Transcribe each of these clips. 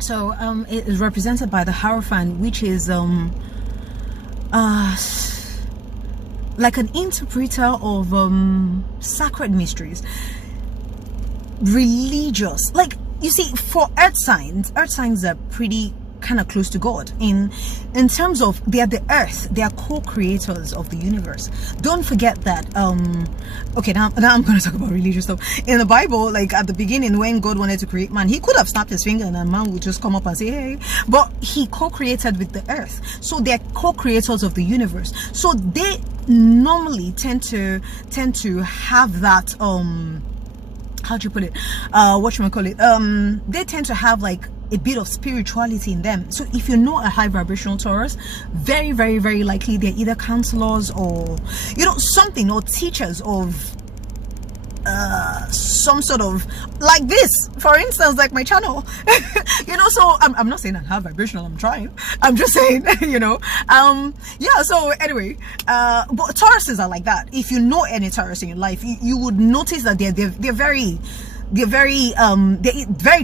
So it is represented by the Hierophant, which is like an interpreter of sacred mysteries, religious. Like, you see, for earth signs are pretty kind of close to God in terms of they are the earth, they are co-creators of the universe. Don't forget that okay, now I'm going to talk about religious stuff. In the Bible, like at the beginning when God wanted to create man, he could have snapped his finger and a man would just come up and say hey, but he co-created with the earth, so they're co-creators of the universe. So they normally tend to have that how do you put it, they tend to have like a bit of spirituality in them. So if you know a high vibrational Taurus, very, very, very likely they're either counselors or, you know, something, or teachers of some sort of, like this, for instance, like my channel. You know, so I'm not saying I'm high vibrational, I'm trying, I'm just saying, you know, yeah. So anyway, but Tauruses are like that. If you know any Taurus in your life, you would notice that they're very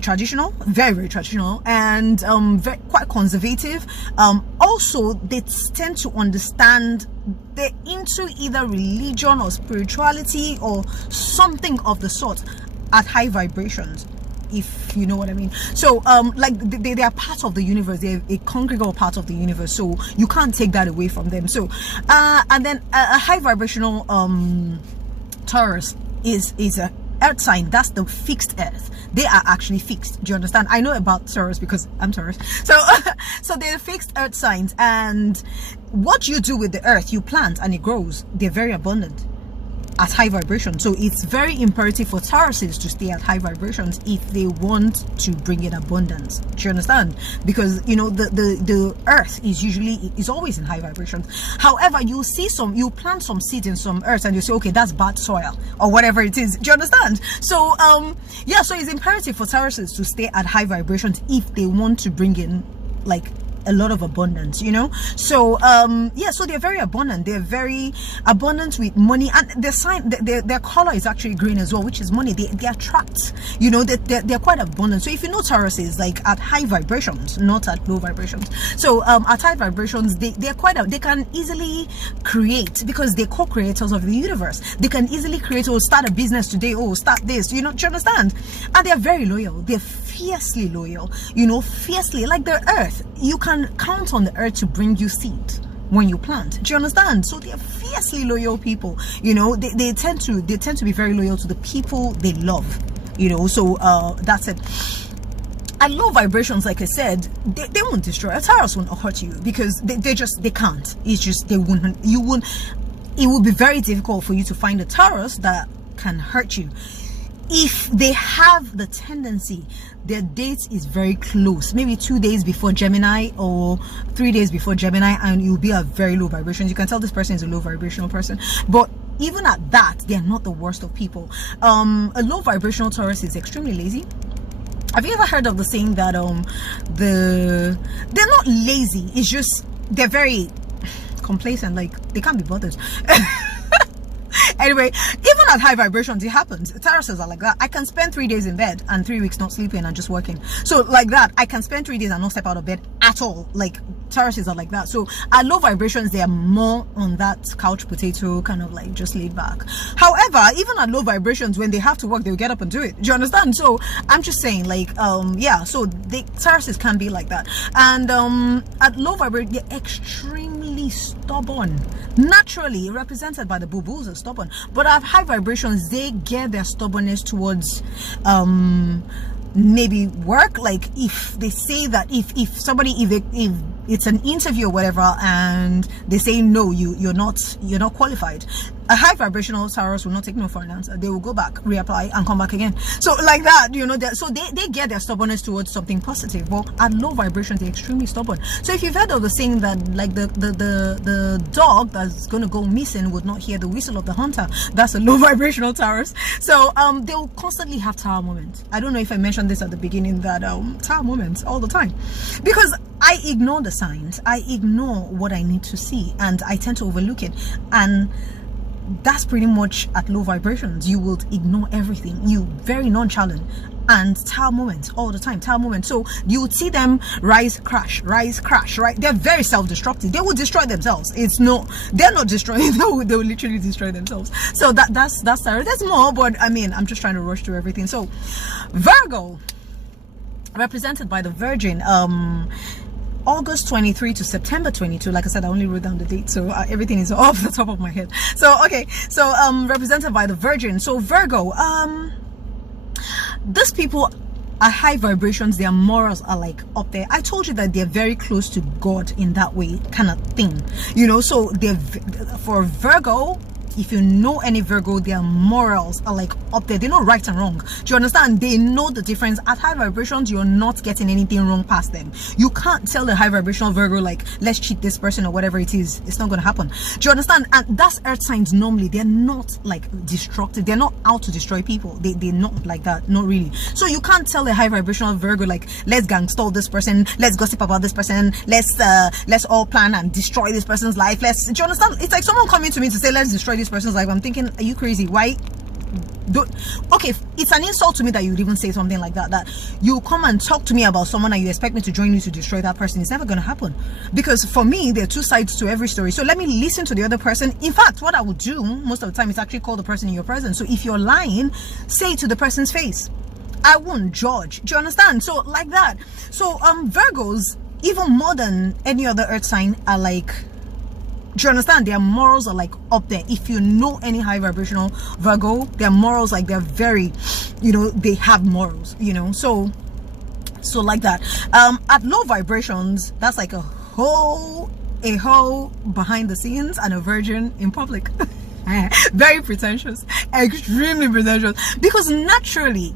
traditional, very, very traditional, and quite conservative. Also, they tend to understand, they're into either religion or spirituality or something of the sort at high vibrations, if you know what I mean. So like they are part of the universe, they're a congregable part of the universe, so you can't take that away from them. So and then a high vibrational Taurus is a earth sign. That's the fixed earth. They are actually fixed. Do you understand? I know about Taurus because I'm Taurus. So so they're fixed earth signs, and what you do with the earth, you plant and it grows. They're very abundant at high vibration. So it's very imperative for Tauruses to stay at high vibrations if they want to bring in abundance. Do you understand? Because you know the earth is always in high vibrations. However, you plant some seeds in some earth and you say, okay, that's bad soil or whatever it is. Do you understand? So yeah, so it's imperative for Tauruses to stay at high vibrations if they want to bring in like a lot of abundance, you know. So yeah, so they're very abundant. They're very abundant with money, and their color is actually green as well, which is money. They attract, you know, they're quite abundant. So if you know Taurus is like at high vibrations, not at low vibrations. So at high vibrations, they can easily create, because they're co-creators of the universe. They can easily create, or start a business today, or start this, you know. Do you understand? And they're very loyal. They're fiercely loyal, you know, fiercely, like the earth. You can count on the earth to bring you seed when you plant. Do you understand? So they're fiercely loyal people, you know. They tend to be very loyal to the people they love, you know. So that's it. At low vibrations, like I said, they won't destroy. A Taurus won't hurt you because they can't. It's just it would be very difficult for you to find a Taurus that can hurt you. If they have the tendency, their date is very close, maybe 2 days before Gemini or 3 days before Gemini, and you'll be at very low vibrations. You can tell this person is a low vibrational person, but even at that, they're not the worst of people. A low vibrational Taurus is extremely lazy. Have you ever heard of the saying that they're not lazy, it's just they're very complacent, like they can't be bothered. Anyway, even at high vibrations, it happens. Tauruses are like that. I can spend 3 days in bed and 3 weeks not sleeping and just working. So like that, I can spend 3 days and not step out of bed at all. Like Tauruses are like that. So at low vibrations, they are more on that couch potato kind of, like just laid back. However, even at low vibrations, when they have to work, they'll get up and do it. Do you understand? So I'm just saying, like yeah, so Tauruses can be like that. And at low vibration, they're extremely stubborn, naturally represented by the boo-boos are stubborn. But at high vibrations, they get their stubbornness towards maybe work. Like if they say that if it's an interview or whatever and they say no, you're not qualified, a high vibrational Taurus will not take no for an answer. They will go back, reapply, and come back again. So like that, you know. So they get their stubbornness towards something positive. But at low vibrations, they're extremely stubborn. So if you've heard of the saying that like the dog that's gonna go missing would not hear the whistle of the hunter, that's a low vibrational Taurus. So they'll constantly have tower moments. I don't know if I mentioned this at the beginning, that tower moments all the time, because I ignore the signs, I ignore what I need to see, and I tend to overlook it. And that's pretty much at low vibrations. You will ignore everything. You very nonchalant. and tower moments all the time. Tower moments. So you would see them rise, crash, right? They're very self-destructive. They will destroy themselves. They're not destroying. They will literally destroy themselves. So that's Sarah. There's more, but I mean, I'm just trying to rush through everything. So Virgo, represented by the Virgin, August 23 to September 22. Like I said, I only wrote down the date, so everything is off the top of my head. So okay, so represented by the Virgin. So Virgo, these people are high vibrations. Their morals are like up there. I told you that they're very close to God in that way, kind of thing, you know. So they're, for Virgo, if you know any Virgo, their morals are like up there. They know right and wrong. Do you understand? They know the difference. At high vibrations, you're not getting anything wrong past them. You can't tell the high vibrational Virgo, like, let's cheat this person or whatever it is. It's not going to happen. Do you understand? And that's earth signs normally. They're not like destructive. They're not out to destroy people. They're not like that. Not really. So you can't tell the high vibrational Virgo, like, let's gangster this person. Let's gossip about this person. Let's all plan and destroy this person's life. Do you understand? It's like someone coming to me to say, let's destroy this person's life. I'm thinking, are you crazy? Why? Okay, it's an insult to me that you would even say something like that. That you come and talk to me about someone and you expect me to join you to destroy that person. It's never going to happen, because for me, there are two sides to every story. So let me listen to the other person. In fact, what I would do most of the time is actually call the person in your presence. So if you're lying, say it to the person's face. I won't judge. Do you understand? So like that. So Virgos, even more than any other earth sign, are like, do you understand? Their morals are like up there. If you know any high vibrational Virgo, their morals, like, they're very, you know, they have morals, you know. So like that. At low vibrations, that's like a hoe behind the scenes and a virgin in public. Very pretentious, extremely pretentious, because naturally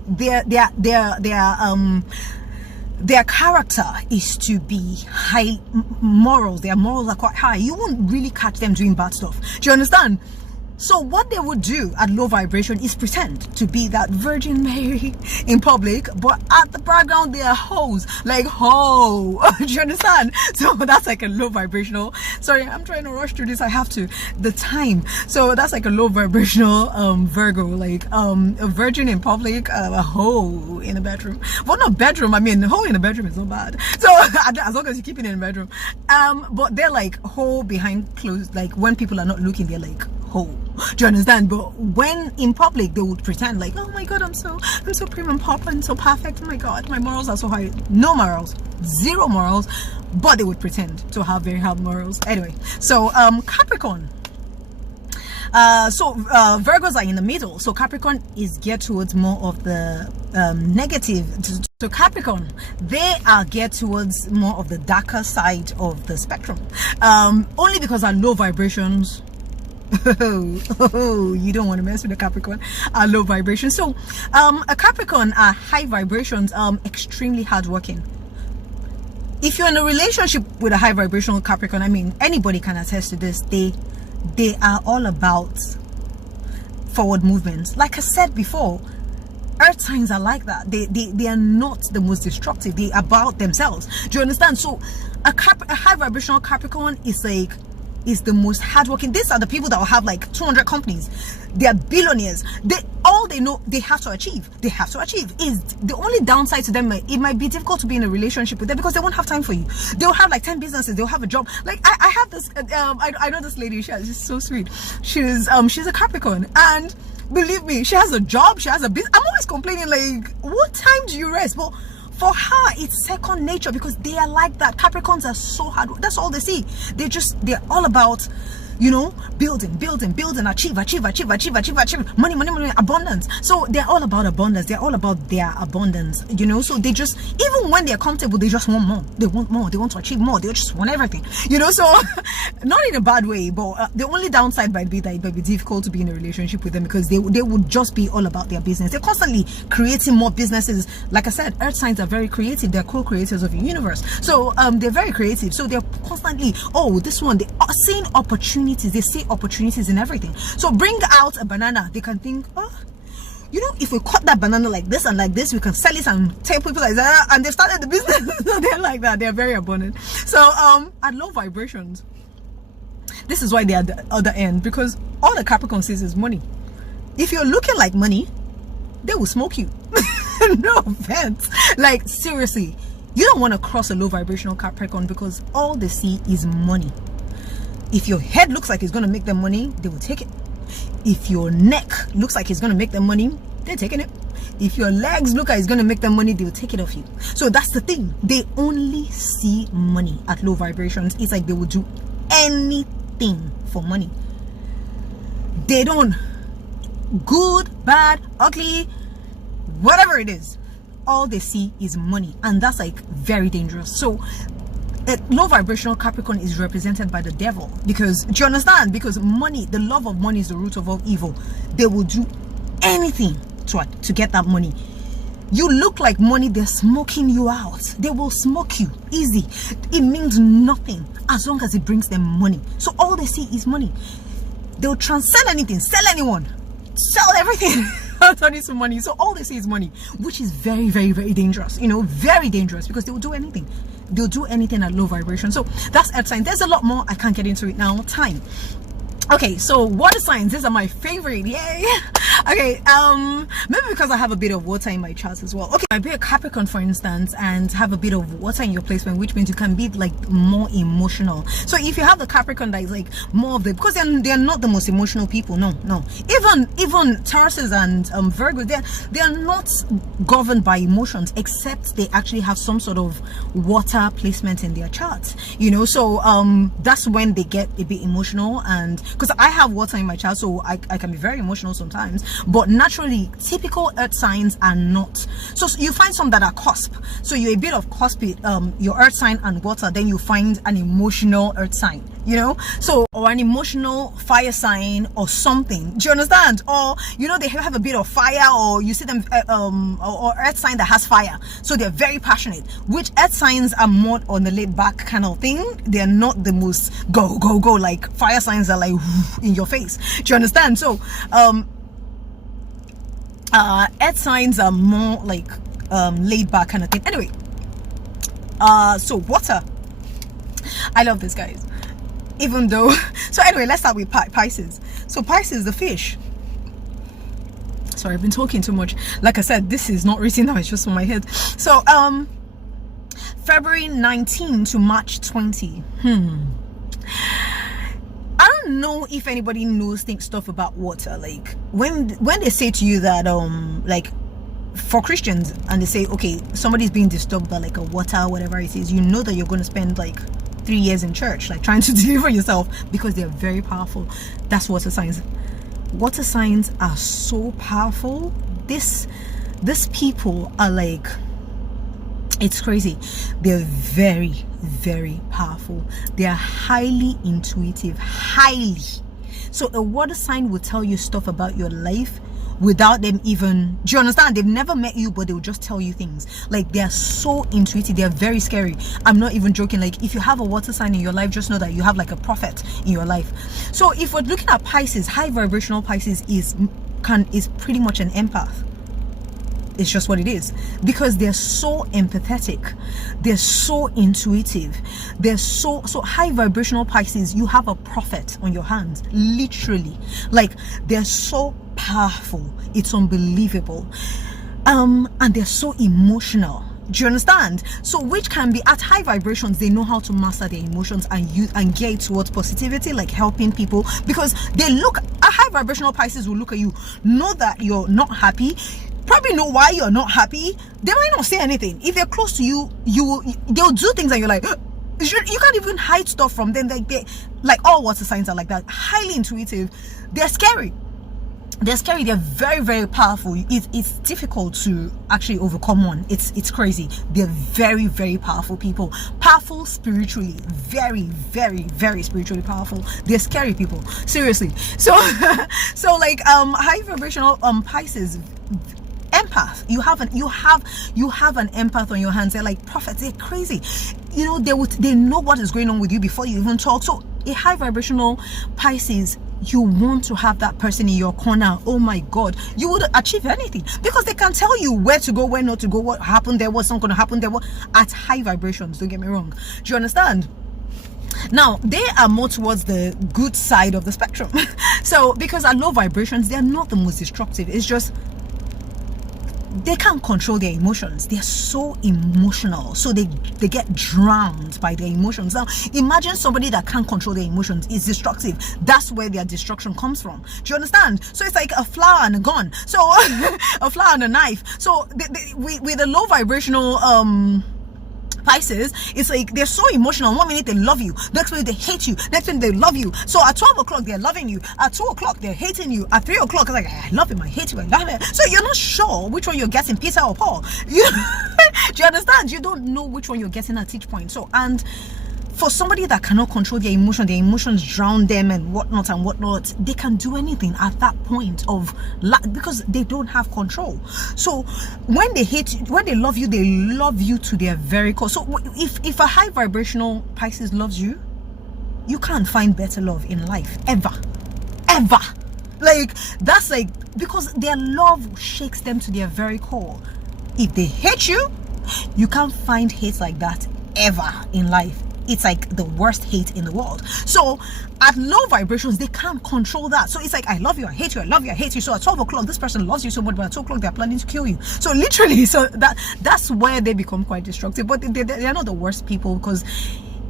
their character is to be high morals. Their morals are quite high. You won't really catch them doing bad stuff. Do you understand? So what they would do at low vibration is pretend to be that Virgin Mary in public, but at the background they are hoes, like ho. Do you understand? So that's like a low vibrational. Sorry, I'm trying to rush through this. I have to. The time. So that's like a low vibrational Virgo, like a virgin in public, a hoe in a bedroom. Well, not bedroom. I mean, hoe in a bedroom is not bad. So as long as you keep it in a bedroom. But they're like hoe behind closed. Like when people are not looking, they're like hoe. Do you understand? But when in public, they would pretend like, oh my god, I'm so prim and proper and so perfect. Oh my god, my morals are so high. No morals, zero morals, but they would pretend to have very high morals. Anyway, so Capricorn. Virgos are in the middle. So Capricorn is geared towards more of the negative. So Capricorn, they are geared towards more of the darker side of the spectrum. Only because our low vibrations. You don't want to mess with a Capricorn are low vibration. So a Capricorn are high vibrations, extremely hardworking. If you're in a relationship with a high vibrational Capricorn, I mean, anybody can attest to this. They are all about forward movements. Like I said before, earth signs are like that. They are not the most destructive. They are about themselves. Do you understand? So a high vibrational Capricorn is like, is the most hardworking. These are the people that will have like 200 companies. They are billionaires. All they know they have to achieve. Is the only downside to them. It might be difficult to be in a relationship with them because they won't have time for you. They'll have like 10 businesses. They'll have a job. Like I have this. I know this lady. She's so sweet. She's a Capricorn, and believe me, she has a job. She has a business. I'm always complaining like, what time do you rest? But for her, it's second nature because they are like that. Capricorns are so hard. That's all they see. They're all about, you know, building, achieve, money, abundance. So they're all about abundance. They're all about their abundance, you know. So they just, even when they're comfortable, they just want more. They want more. They want to achieve more. They just want everything, you know. So not in a bad way, but the only downside might be that it might be difficult to be in a relationship with them because they would just be all about their business. They're constantly creating more businesses. Like I said, earth signs are very creative. They're co-creators of the universe. So they're very creative. So they're constantly, oh, this one, they are seeing opportunities. They see opportunities in everything. So bring out a banana. They can think, oh, you know, if we cut that banana like this and like this, we can sell it and tell people like that, and they've started the business. So they're like that. They're very abundant. So at low vibrations, this is why they're at the other end, because all the Capricorn sees is money. If you're looking like money, they will smoke you. No offense. Like, seriously, you don't want to cross a low vibrational Capricorn, because all they see is money. If your head looks like it's going to make them money, they will take it. If your neck looks like it's going to make them money, they're taking it. If your legs look like it's going to make them money, they will take it off you. So that's the thing. They only see money at low vibrations. It's like they will do anything for money. They don't, good, bad, ugly, whatever it is, all they see is money. And that's like very dangerous. So low vibrational Capricorn is represented by the devil, because, do you understand? Because money, the love of money is the root of all evil. They will do anything to get that money. You look like money, they're smoking you out. They will smoke you easy. It means nothing as long as it brings them money. So all they see is money. They'll transcend anything, sell anyone, sell everything. Turning to money. So all they see is money, which is very, very, very dangerous. You know, very dangerous, because they will do anything. They'll do anything at low vibration. So that's earth sign. There's a lot more. I can't get into it now. Time. Okay, so water signs, these are my favorite. Yay. Okay, maybe because I have a bit of water in my chart as well. Okay, I be a Capricorn, for instance, and have a bit of water in your placement, which means you can be like more emotional. So if you have the Capricorn that is like more of the, because they're not the most emotional people. No. Even Tauruses and Virgo, they're not governed by emotions, except they actually have some sort of water placement in their chart. You know, so that's when they get a bit emotional. And because I have water in my chart, so I can be very emotional sometimes, but naturally typical earth signs are not. So you find some that are cusp, so you're a bit of cusp, your earth sign and water, then you find an emotional earth sign, you know, so, or an emotional fire sign or something. Do you understand? Or, you know, they have a bit of fire, or you see them or earth sign that has fire, so they're very passionate, which earth signs are more on the laid back kind of thing. They're not the most go, like fire signs are like in your face. Do you understand? So earth signs are more like laid back kind of thing. Anyway, so water, I love this, guys, even though so anyway, let's start with Pisces. So Pisces, the fish. Sorry, I've been talking too much. Like I said, this is not written now, it's just on my head. So February 19 to March 20. I don't know if anybody knows stuff about water. Like when they say to you that like for Christians, and they say, okay, somebody's being disturbed by like a water, whatever it is, you know that you're going to spend like 3 years in church, like trying to deliver yourself, because they're very powerful. That's water signs. Water signs are so powerful. These people are like, it's crazy. They're very, very powerful. They are highly intuitive, highly. So a water sign will tell you stuff about your life without them even, do you understand? They've never met you, but they will just tell you things. Like, they are so intuitive. They are very scary. I'm not even joking. Like, if you have a water sign in your life, just know that you have like a prophet in your life. So if we're looking at Pisces, high vibrational Pisces is pretty much an empath. It's just what it is, because they're so empathetic, they're so intuitive, they're so high vibrational Pisces. You have a prophet on your hands, literally. Like, they're so powerful, it's unbelievable. And they're so emotional. Do you understand? So which can be at high vibrations, they know how to master their emotions and gear towards positivity, like helping people, because they look, a high vibrational Pisces will look at you, know that you're not happy, probably know why you're not happy. They might not say anything. If they're close to you, they'll do things and you're like, you can't even hide stuff from them. Like all water signs are like that, highly intuitive. They're scary. They're very, very powerful. It's difficult to actually overcome one. It's crazy. They're very, very powerful people. Powerful spiritually, very, very, very spiritually powerful. They're scary people, seriously. So so like high vibrational Pisces, empath. You have an empath on your hands. They're like prophets. They're crazy. You know, they know what is going on with you before you even talk. So a high vibrational Pisces, you want to have that person in your corner. Oh my God, you would achieve anything, because they can tell you where to go, where not to go, what happened there, what's not going to happen there, at high vibrations. Don't get me wrong. Do you understand? Now, they are more towards the good side of the spectrum. So because at low vibrations, they're not the most destructive. It's just they can't control their emotions. They're so emotional, so they get drowned by their emotions. Now imagine somebody that can't control their emotions is destructive. That's where their destruction comes from. Do you understand? So it's like a flower and a gun, so a flower and a knife. So with a low vibrational Pisces, it's like they're so emotional. 1 minute they love you, next minute they hate you, next minute they love you. So at 12 o'clock they're loving you, at 2 o'clock they're hating you, at 3 o'clock it's like I love him, I hate you, I love him. So you're not sure which one you're getting, Peter or Paul. Do you understand? You don't know which one you're getting at each point. So, and for somebody that cannot control their emotions drown them and whatnot, they can do anything at that point of because they don't have control. So when they hate you, when they love you to their very core. So if a high vibrational Pisces loves you, you can't find better love in life ever. Like that's like, because their love shakes them to their very core. If they hate you, you can't find hate like that ever in life. It's like the worst hate in the world. So at low vibrations, they can't control that. So it's like, I love you, I hate you, I love you, I hate you. So at 12 o'clock, this person loves you so much, but at 2 o'clock, they're planning to kill you. So literally, so that's where they become quite destructive. But they're not the worst people, because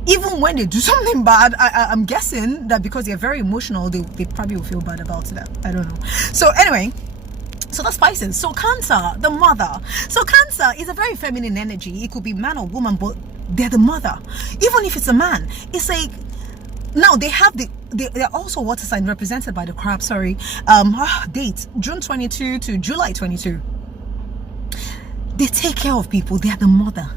even when they do something bad, I'm guessing that because they're very emotional, they probably will feel bad about that. I don't know. So anyway, so that's Pisces. So Cancer, the mother. So Cancer is a very feminine energy. It could be man or woman, but they're the mother. Even if it's a man, it's like, now they have they're also water sign represented by the crab. Date June 22 to July 22. They take care of people. They are the mother.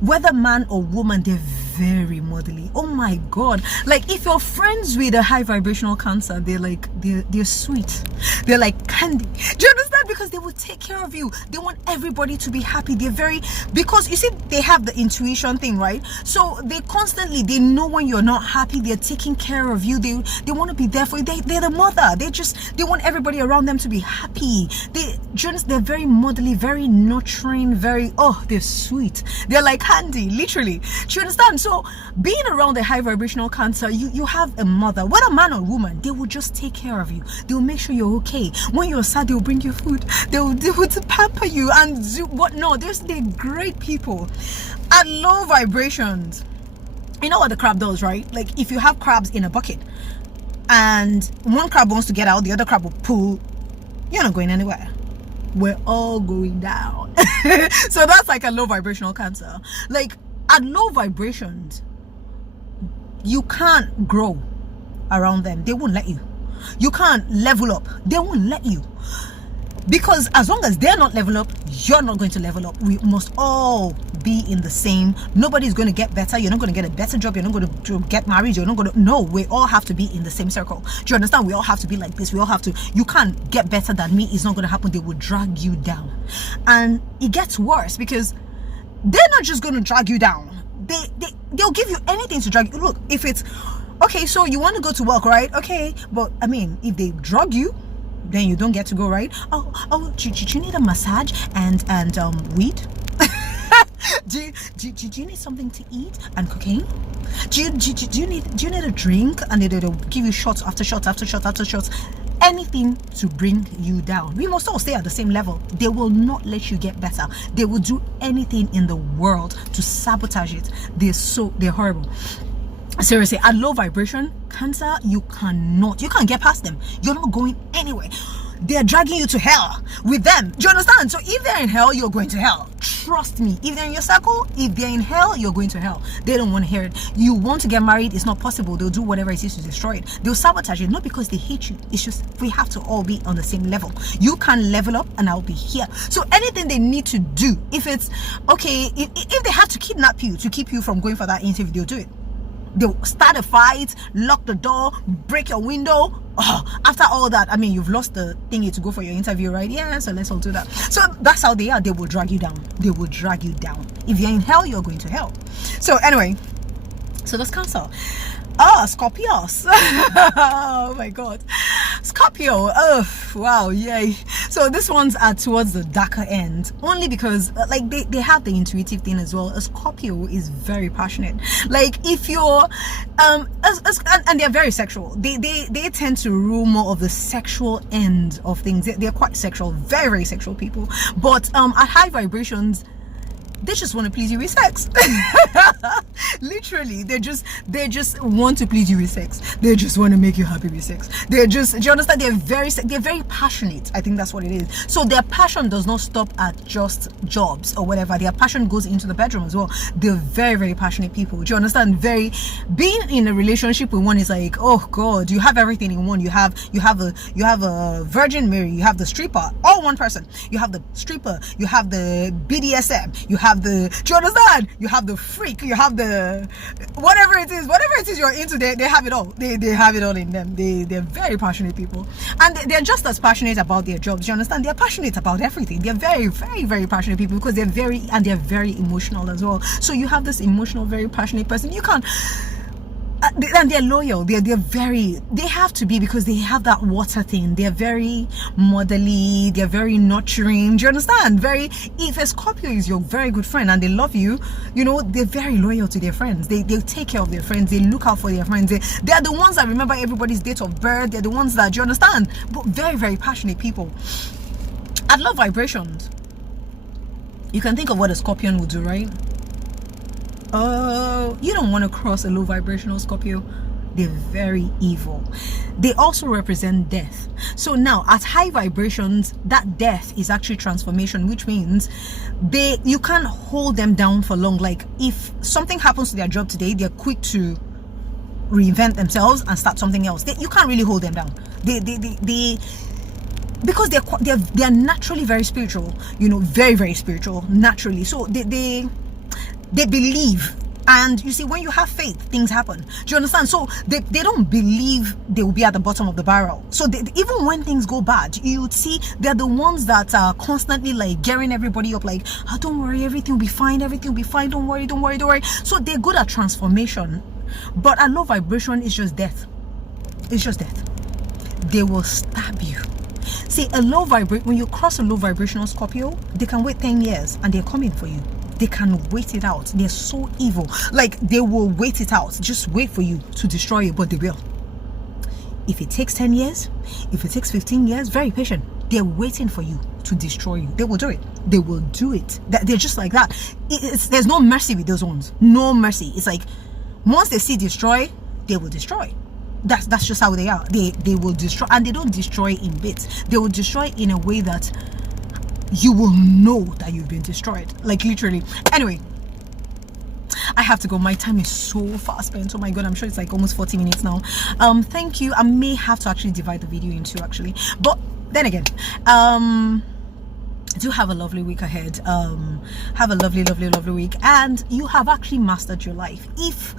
Whether man or woman, they're very motherly. Oh my God. Like if you're friends with a high vibrational Cancer, they're sweet. They're like candy. Do you understand? Because they will take care of you. They want everybody to be happy. Because you see, they have the intuition thing, right? So they know when you're not happy. They're taking care of you. They want to be there for you. They're the mother. They want everybody around them to be happy. They're very motherly, very nurturing, they're sweet. They're like candy, literally. Do you understand? So being around a high vibrational Cancer, you have a mother, whether man or woman, they will just take care of you. They will make sure you're okay. When you're sad, they will bring you food. They will pamper you and do whatnot. They're great people. At low vibrations, you know what the crab does, right? Like if you have crabs in a bucket and one crab wants to get out, the other crab will pull, you're not going anywhere. We're all going down. So that's like a low vibrational Cancer. Like at low vibrations, you can't grow around them. They won't let you. You can't level up. They won't let you. Because as long as they're not level up, you're not going to level up. We must all be in the same. Nobody's going to get better. You're not going to get a better job. You're not going to get married. You're not going to. No, we all have to be in the same circle. Do you understand? We all have to be like this. We all have to. You can't get better than me. It's not going to happen. They will drag you down. And it gets worse because they're not just going to drag you down. They'll give you anything to drag you. Look, if it's okay, so you want to go to work, right? Okay, but I mean, if they drug you, then you don't get to go, right? Oh, do you need a massage and weed? do you need something to eat and cocaine? Do you need a drink and they'll give you shots after shots after shots after shots? Anything to bring you down. We must all stay at the same level. They will not let you get better. They will do anything in the world to sabotage it. They're horrible. Seriously, at low vibration, Cancer, you can't get past them. You're not going anywhere. They're dragging you to hell with them. Do you understand? So if they're in hell, you're going to hell. Trust me. If they're in your circle, if they're in hell, you're going to hell. They don't want to hear it. You want to get married, it's not possible. They'll do whatever it is to destroy it. They'll sabotage it, not because they hate you. It's just we have to all be on the same level. You can level up and I'll be here. So anything they need to do, if it's okay, if they have to kidnap you to keep you from going for that interview, they'll do it. They'll start a fight, lock the door, break your window. After all that, I mean, you've lost the thingy to go for your interview, right? Yeah, so let's all do that. So that's how they are. They will drag you down. They will drag you down. If you're in hell, you're going to hell. So anyway, so that's Cancer. Scorpios. Oh my god, Scorpio. Oh wow, yay. So this ones are towards the darker end, only because like they have the intuitive thing as well. A Scorpio is very passionate. Like if you're and they're very sexual. They tend to rule more of the sexual end of things. They're quite sexual, very, very sexual people. But at high vibrations, they just want to please you with sex. Literally, they just want to please you with sex. They just want to make you happy with sex. Do you understand? They're very passionate. I think that's what it is. So their passion does not stop at just jobs or whatever. Their passion goes into the bedroom as well. They're very, very passionate people. Do you understand? Being in a relationship with one is like, oh god, you have everything in one. You have a Virgin Mary, you have the stripper, all one person. You have the stripper, you have the BDSM, you have do you understand? You have the freak, you have the whatever it is you're into. They have it all. They have it all in them. They're very passionate people, and they're just as passionate about their jobs. You understand? They're passionate about everything. They're very, very, very passionate people because they're very emotional as well. So you have this emotional, very passionate person. You can't. And they're loyal. They have to be, because they have that water thing. They're very motherly. They're very nurturing. Do you understand? If a Scorpio is your very good friend and they love you, they're very loyal to their friends. They take care of their friends. They look out for their friends. They are the ones that remember everybody's date of birth. They're the ones that, do you understand? But very, very passionate people. At low vibrations, you can think of what a Scorpion would do, right? You don't want to cross a low vibrational Scorpio. They're very evil. They also represent death. So now at high vibrations, that death is actually transformation, which means you can't hold them down for long. Like if something happens to their job today, they're quick to reinvent themselves and start something else. You can't really hold them down. Because they're naturally very spiritual, very, very spiritual naturally. So they believe, and you see, when you have faith, things happen. Do you understand? So they don't believe they will be at the bottom of the barrel. So even when things go bad, you would see they're the ones that are constantly like gearing everybody up, like, oh, don't worry, everything will be fine, don't worry. So they're good at transformation. But at low vibration, it's just death. They will stab you. See, when you cross a low vibrational Scorpio, they can wait 10 years and they're coming for you. They can wait it out. They're so evil. Like, they will wait it out. Just wait for you to destroy you, but they will. If it takes 10 years, if it takes 15 years, very patient. They're waiting for you to destroy you. They will do it. They will do it. They're just like that. There's no mercy with those ones. No mercy. It's like, once they see destroy, they will destroy. That's just how they are. They will destroy, and they don't destroy in bits. They will destroy in a way that you will know that you've been destroyed, like literally. Anyway, I have to go. My time is so fast spent. Oh my god, I'm sure it's like almost 40 minutes now. Thank you. I may have to actually divide the video in two, actually, but then again, do have a lovely week ahead. Have a lovely week, and you have actually mastered your life. If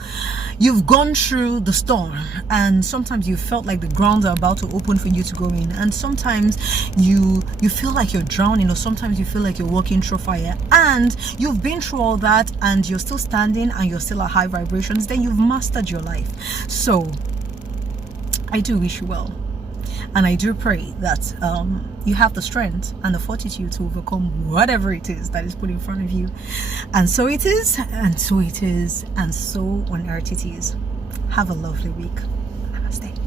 you've gone through the storm, and sometimes you felt like the grounds are about to open for you to go in, and sometimes you feel like you're drowning, or sometimes you feel like you're walking through fire, and you've been through all that and you're still standing and you're still at high vibrations, then you've mastered your life. So I do wish you well. And I do pray that you have the strength and the fortitude to overcome whatever it is that is put in front of you. And so it is, and so it is, and so on earth it is. Have a lovely week. Namaste.